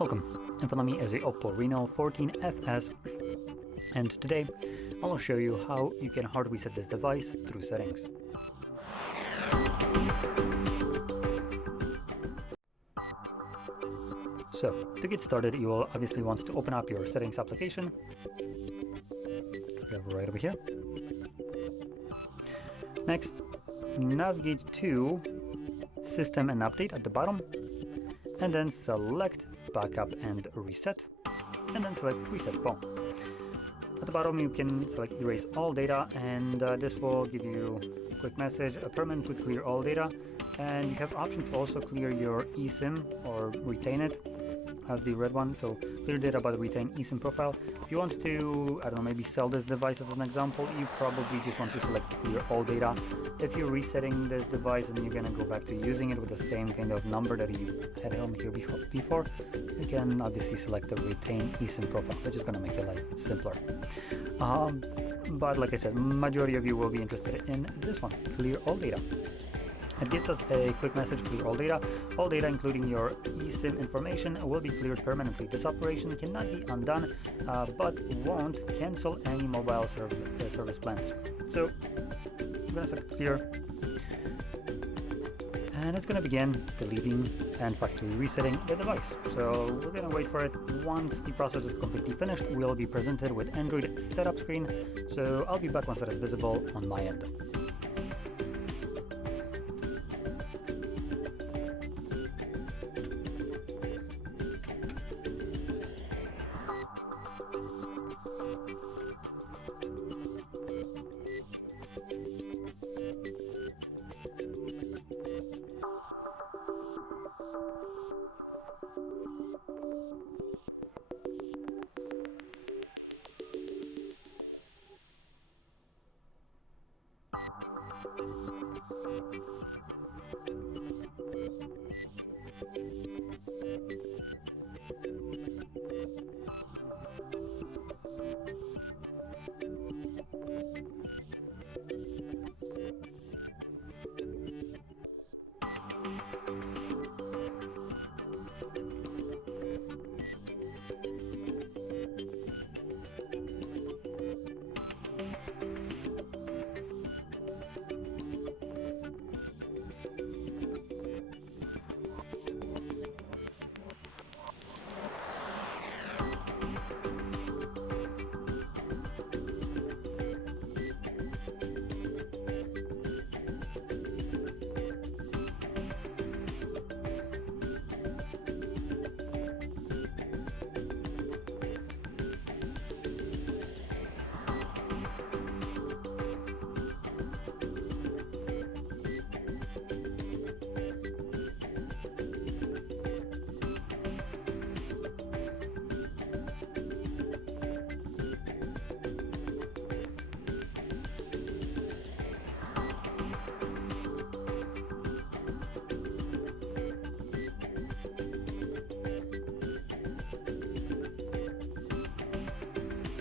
Welcome, in front of me is the OPPO Reno 14FS, and today I will show you how you can hard reset this device through settings. So, to get started, you will obviously want to open up your settings application. We have it right over here. Next, navigate to System and Update at the bottom, and then select Backup and Reset, and then select Reset Phone. At the bottom, you can select Erase All Data, and this will give you a quick message, permanently clear all data, and you have option to also clear your eSIM or retain it as the red one. So clear data but retain eSIM profile. If you want to, I don't know, maybe sell this device as an example, you probably just want to select clear all data. If you're resetting this device and you're gonna go back to using it with the same kind of number that you had on here before, you can obviously select the retain eSIM profile, which is gonna make your life simpler. But like I said, majority of you will be interested in this one, clear all data. It gives us a quick message, clear all data. All data, including your eSIM information, will be cleared permanently. This operation cannot be undone, but won't cancel any mobile service plans. So I'm going to select clear, and it's going to begin deleting and factory resetting the device. So we're going to wait for it. Once the process is completely finished, we'll be presented with Android setup screen. So I'll be back once that is visible on my end.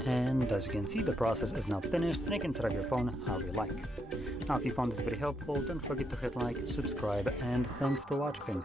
And as you can see, the process is now finished and you can set up your phone however you like. Now, if you found this very helpful, don't forget to hit like, subscribe, and thanks for watching.